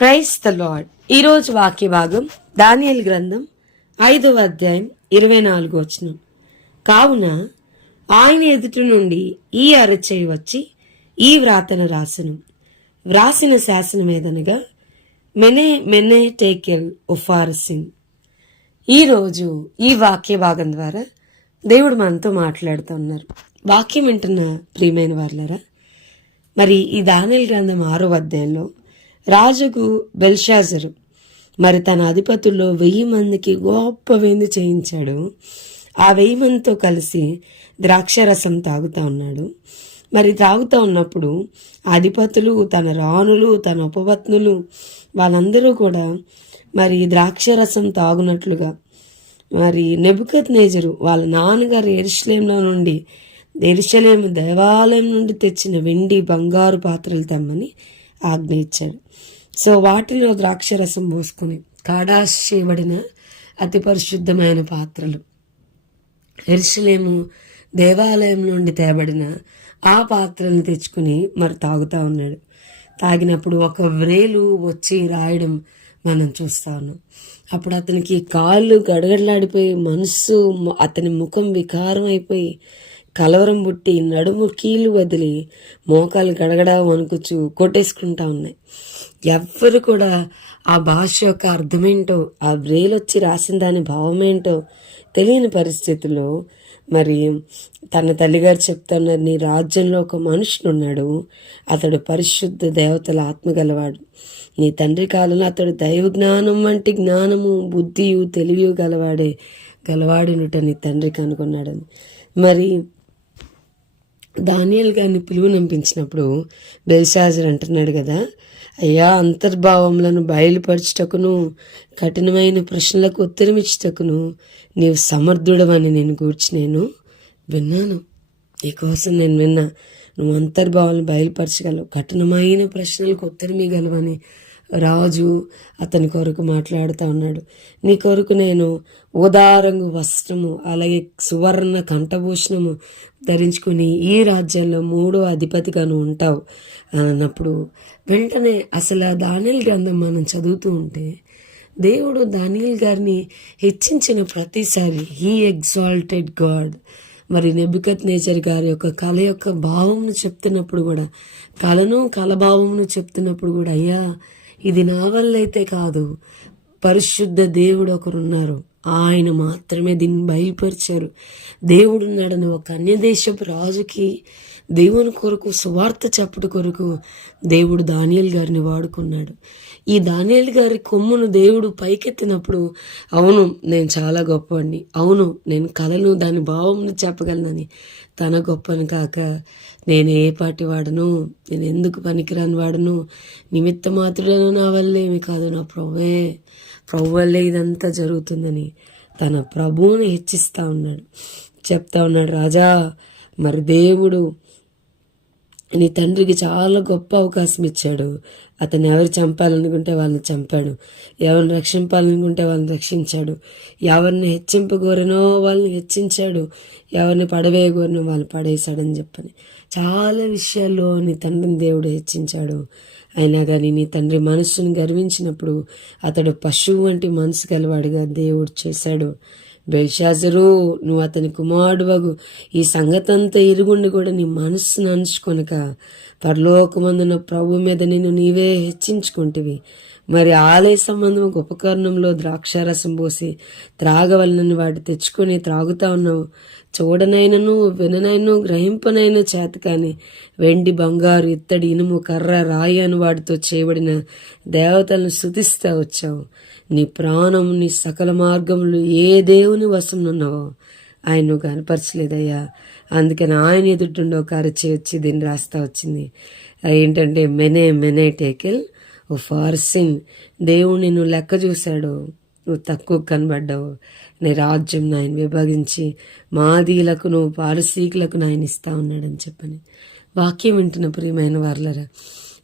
Praise the lord. ఈరోజు వాక్య భాగం దానియేలు గ్రంథం 5వ అధ్యాయం 24వ వచనం. కావున ఆయన ఎదుటి నుండి ఈ అరచేయి వచ్చి ఈ వ్రాతను రాసెను. వ్రాసిన శాసనమేదనగా మెనే మెనే టేకెల్ ఉఫారసిన్. ఈరోజు ఈ వాక్య భాగం ద్వారా దేవుడు మనతో మాట్లాడుతూ ఉన్నారు. వాక్యం వింటున్న ప్రియమైన వారులారా, మరి ఈ దానియేలు గ్రంథం 6వ అధ్యాయంలో రాజుకు బెల్షాజరు మరి తన అధిపతుల్లో 1000 మందికి గొప్ప విందు చేయించాడు. ఆ 1000 మందితో కలిసి ద్రాక్షరసం తాగుతూ ఉన్నాడు. మరి తాగుతూ ఉన్నప్పుడు అధిపతులు, తన రాణులు, తన ఉపపత్నులు వాళ్ళందరూ కూడా మరి ద్రాక్షరసం తాగునట్లుగా మరి నెబుకద్నెజరు వాళ్ళ నాన్నగారు యెరూషలేము దేవాలయం నుండి తెచ్చిన వెండి బంగారు పాత్రలు తెమ్మని ఆజ్ఞ ఇచ్చాడు. సో వాటిలో ద్రాక్షరసం పోసుకొని కాడాష్ చేయబడిన అతి పరిశుద్ధమైన పాత్రలు, యెరూషలేము దేవాలయం నుండి తేబడిన ఆ పాత్రలను తెచ్చుకుని మరి తాగుతూ ఉన్నాడు. తాగినప్పుడు ఒక వ్రేలు వచ్చి రాయడం మనం చూస్తా ఉన్నాం. అప్పుడు అతనికి కాళ్ళు గడగడలాడిపోయి, మనస్సు, అతని ముఖం వికారం అయిపోయి, కలవరం పుట్టి, నడుము కీలు వదిలి, మోకాలు గడగడా వణుకుచు కొట్టేసుకుంటా ఉన్నాయి. ఎవ్వరు కూడా ఆ భాష యొక్క అర్థమేంటో, ఆ బ్రేలొచ్చి రాసిన దాని భావమేంటో తెలియని పరిస్థితుల్లో మరి తన తల్లిగారు చెప్తున్నారు, నీ రాజ్యంలో ఒక మనుషుడు ఉన్నాడు, అతడు పరిశుద్ధ దేవతల ఆత్మ గలవాడు. నీ తండ్రి కాలంలో అతడు దైవ జ్ఞానం వంటి జ్ఞానము, బుద్ధియు, తెలివియు గలవాడినుట నీ తండ్రికి అనుకున్నాడని. మరి దానియేలు గారిని పిలువనంపించినప్పుడు బెల్షాజర్ అంటున్నాడు కదా, అయ్యా, అంతర్భావములను బయలుపరచుటకును కఠినమైన ప్రశ్నలకు ఉత్తరమిచ్చుటకును నీవు సమర్థుడవని నేను నేను విన్నాను. నీకోసం నేను విన్నా, నువ్వు అంతర్భావాలను బయలుపరచగలవు, కఠినమైన ప్రశ్నలకు ఉత్తరమిగలవని రాజు అతని కొరకు మాట్లాడుతూ ఉన్నాడు. నీ కొరకు నేను ఊదారంగు వస్త్రము, అలాగే సువర్ణ కంఠభూషణము ధరించుకుని ఈ రాజ్యంలో 3వ అధిపతిగా నువ్వు ఉంటావు అన్నప్పుడు వెంటనే అసలు దానియేలు గ్రంథం మనం చదువుతూ ఉంటే దేవుడు దానియేలు గారిని హెచ్చించిన ప్రతిసారి హీ ఎగ్జాల్టెడ్ గాడ్. మరి నెబుకద్నెజర్ గారి యొక్క కళ యొక్క భావమును చెప్తున్నప్పుడు కూడా, కలభావమును చెప్తున్నప్పుడు కూడా, అయ్యా, ఇది నా వల్ల అయితే కాదు, పరిశుద్ధ దేవుడు ఒకరున్నారు, ఆయన మాత్రమే దీన్ని బయలుపరిచారు. దేవుడున్నాడని ఒక అన్యదేశపు రాజుకి దేవుని కొరకు సువార్త చెప్పడం కొరకు దేవుడు దానియేలు గారిని వాడుకున్నాడు. ఈ దానియేలు గారి కొమ్మును దేవుడు పైకెత్తినప్పుడు, అవును నేను చాలా గొప్పవాడిని, అవును నేను కళను దాని భావమును చెప్పగలనని తన గొప్పని కాక, నేను ఏ పాటి వాడను, నేను ఎందుకు పనికిరాని వాడను, నిమిత్త మాత్రులను నా వల్లేమి కాదు, నా ప్రభు వల్లే ఇదంతా జరుగుతుందని తన ప్రభువుని హెచ్చిస్తూ ఉన్నాడు. చెప్తా ఉన్నాడు, రాజా, మరి దేవుడు నీ తండ్రికి చాలా గొప్ప అవకాశం ఇచ్చాడు. అతను ఎవరు చంపాలనుకుంటే వాళ్ళని చంపాడు, ఎవరిని రక్షింపాలనుకుంటే వాళ్ళని రక్షించాడు, ఎవరిని హెచ్చింపగోరనో వాళ్ళని హెచ్చించాడు, ఎవరిని పడవేయగోరనో వాళ్ళు పడేశాడని చెప్పని చాలా విషయాల్లో నీ తండ్రిని దేవుడు హెచ్చించాడు. అయినా కానీ నీ తండ్రి మనస్సును గర్వించినప్పుడు అతడు పశువు వంటి మనసు గలవాడిగా దేవుడు చేశాడు. బెల్షాజరు, నువ్వు అతని కుమారుడువగు ఈ సంగతంతా ఇరుగుండి కూడా నీ మనస్సును అణుచుకొనక పరలోకమందున ప్రభు మీద నిన్ను నీవే హెచ్చించుకుంటివి. మరి ఆలయ సంబంధం ఉపకరణంలో ద్రాక్షారసం పోసి త్రాగవలనని వాటి తెచ్చుకొని త్రాగుతా ఉన్నావు. చూడనైనను విననైను గ్రహింపనైన చేత కానీ వెండి, బంగారు, ఇత్తడి, ఇనుము, కర్ర, రాయి అని వాటితో చేయబడిన దేవతలను స్తుతిస్తా వచ్చావు. నీ ప్రాణం, నీ సకల మార్గములు ఏ దేవుని వశంనున్నావో ఆయన నువ్వు కనపరచలేదయ్యా. అందుకని ఆయన ఎదుటిండో కరచి వచ్చి దీన్ని రాస్తా వచ్చింది. ఏంటంటే మెనే టేకెల్ ఉఫారసిన్. దేవుడు నిన్ను లెక్క చూశాడు, నువ్వు తక్కువ కనబడ్డావు, నీ రాజ్యం నాయన విభజించి మాదీలకు, నువ్వు పారసీకులకు నాయన ఇస్తా ఉన్నాడని చెప్పని వాక్యం వింటున్న ప్రియమైన వారులరా,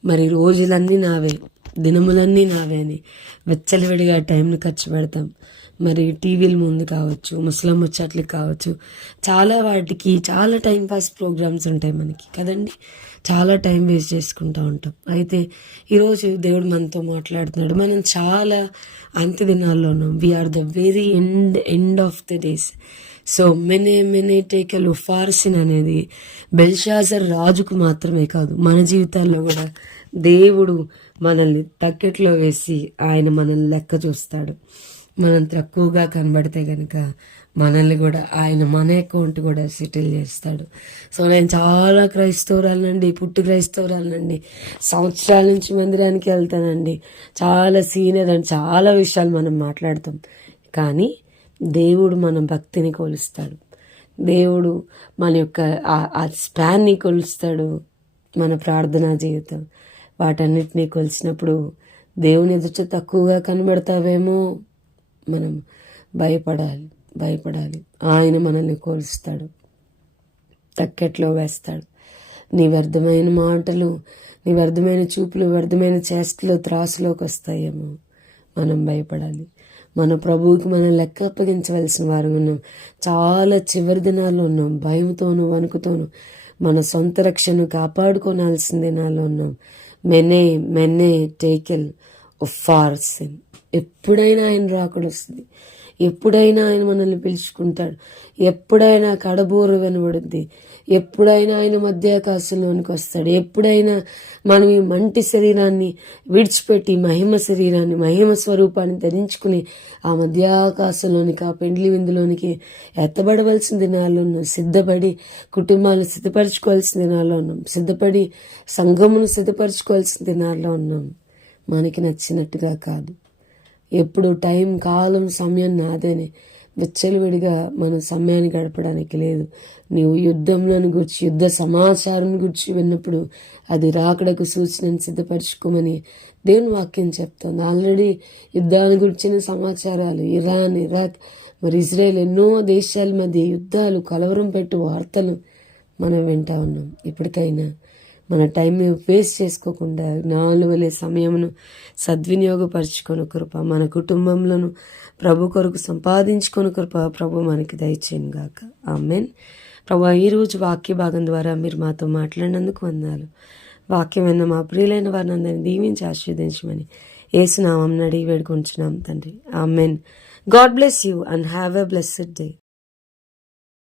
మరి రోజులన్నీ నావే, దినములన్నీ నావే అని వెచ్చలవిడిగా టైంని ఖర్చు పెడతాం. మరి టీవీల ముందు కావచ్చు, ముసలం ముచ్చట్లు కావచ్చు, చాలా వాటికి చాలా టైంపాస్ ప్రోగ్రామ్స్ ఉంటాయి మనకి కదండి. చాలా టైం వేస్ట్ చేసుకుంటూ ఉంటాం. అయితే ఈరోజు దేవుడు మనతో మాట్లాడుతున్నాడు. మనం చాలా అంత్య దినాల్లో ఉన్నాం. We are the very end of the days. So మెనే టేకల్ ఫార్సిన్ అనేది బెల్షాజర్ రాజుకు మాత్రమే కాదు, మన జీవితాల్లో కూడా దేవుడు మనల్ని తక్కెట్లో వేసి ఆయన మనల్ని లెక్క చూస్తాడు. మనం తక్కువగా కనబడితే కనుక మనల్ని కూడా ఆయన మన అకౌంట్ కూడా సెటిల్ చేస్తాడు. సో నేను చాలా క్రైస్తవురాలనండి, పుట్టు క్రైస్తవురాలనండి, సంవత్సరాల నుంచి మందిరానికి వెళ్తానండి, చాలా సీనియర్ అని చాలా విషయాలు మనం మాట్లాడతాం. కానీ దేవుడు మన భక్తిని కొలుస్తాడు. దేవుడు మన యొక్క ఆ స్పాన్ని కొలుస్తాడు. మన ప్రార్థనా జీవితం వాటన్నిటినీ కొలిసినప్పుడు దేవుని ఎదుట తక్కువగా కనబడతావేమో, మనం భయపడాలి. ఆయన మనల్ని కొలుస్తాడు, తక్కెట్లో వేస్తాడు. నీ వ్యర్థమైన మాటలు, నీ వ్యర్థమైన చూపులు, వ్యర్థమైన చేష్టలు త్రాసులోకి వస్తాయేమో, మనం భయపడాలి. మన ప్రభువుకి మనం లెక్క అప్పగించవలసిన వారు ఉన్నాం. చాలా చివరి దినాల్లో ఉన్నాం. భయంతోనూ వణుకుతోనూ మన సొంత రక్షణను కాపాడుకోనాల్సిన దినాల్లో ఉన్నాం. మెనే టేకెల్ ఫార్సిన్. ఎప్పుడైనా ఆయన రాకడ వస్తుంది. ఎప్పుడైనా ఆయన మనల్ని పిలుచుకుంటాడు. ఎప్పుడైనా కడబోరు వినబడుద్ది. ఎప్పుడైనా ఆయన మధ్యాకాశంలోనికి వస్తాడు. ఎప్పుడైనా మనం ఈ మంటి శరీరాన్ని విడిచిపెట్టి మహిమ శరీరాన్ని, మహిమ స్వరూపాన్ని ధరించుకుని ఆ మధ్యాకాశంలోనికి, ఆ పెండ్లి విందులోనికి ఎత్తబడవలసిన దినాల్లో ఉన్నాం. సిద్ధపడి కుటుంబాలను సిద్ధపరచుకోవాల్సిన దినాల్లో ఉన్నాం. సిద్ధపడి సంఘమును సిద్ధపరచుకోవాల్సిన దినాల్లో ఉన్నాం. మనకి నచ్చినట్టుగా కాదు. ఎప్పుడు టైం, కాలం, సమయం నాదేనే. విచ్చలవిడిగా మన సమయాన్ని గడపడానికి లేదు. నీవు యుద్ధంలోని గురించి, యుద్ధ సమాచారం గురించి విన్నప్పుడు అది రాకడకు సూచనను సిద్ధపరచుకోమని దేవుని వాక్యం చెప్తుంది. ఆల్రెడీ యుద్ధాల గురించిన సమాచారాలు, ఇరాన్, ఇరాక్, మరి ఇజ్రాయెల్, ఎన్నో దేశాల మధ్య యుద్ధాలు, కలవరం పెట్టు వార్తలు మనం వింటా ఉన్నాం. ఇప్పటికైనా మన టైంని వేస్ట్ చేసుకోకుండా జ్ఞానుల వలె సమయమును సద్వినియోగపరచుకొని కృప, మన కుటుంబంలోను ప్రభు కొరకు సంపాదించుకొని కృప ప్రభు మనకి దయచేయను గాక. ఆమేన్. ప్రభు, ఈరోజు వాక్య భాగం ద్వారా మీరు మాతో మాట్లాడినందుకు వందనాలు. వాక్యం విన్న మా ప్రియులైన వారిని అందరినీ దీవించి ఆశీర్వదించమని యేసు నామమున అడిగి వేడుకొంచున్నాం తండ్రి. Amen. God bless you and have a blessed day.